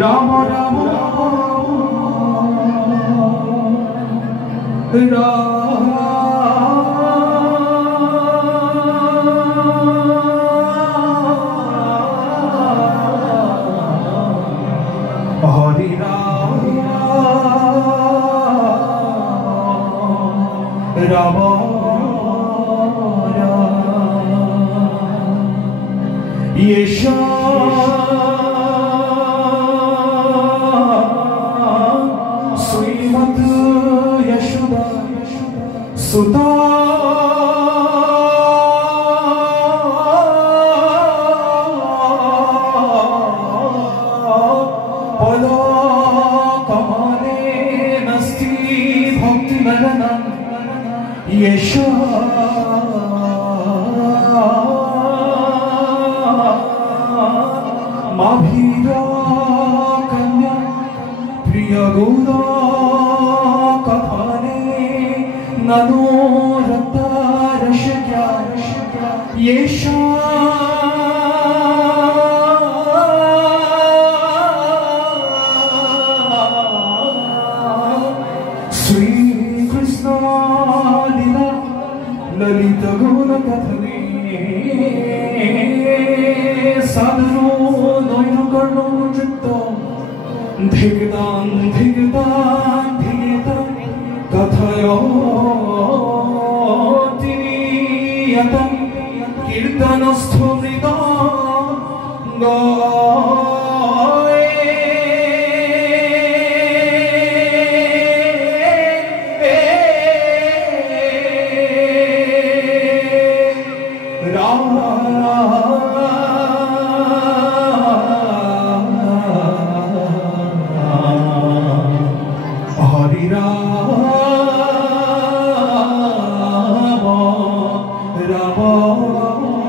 Rama Rama Hare Rama Yesha Srimad Yashoda Sutta Pada Kamale Nasti Bhakti Narana Yesha Mabhira Kanya Priya Guna Kathane Nano Rata Rashya Yesha Sri Krishna Lila Lalita Guna Kathane Sadhano Noino Karno Chitta Dhigdan Dhigdan Dhigdan Kathayo Tiniyatam Kirtanastho Vridan Hare Rama Rama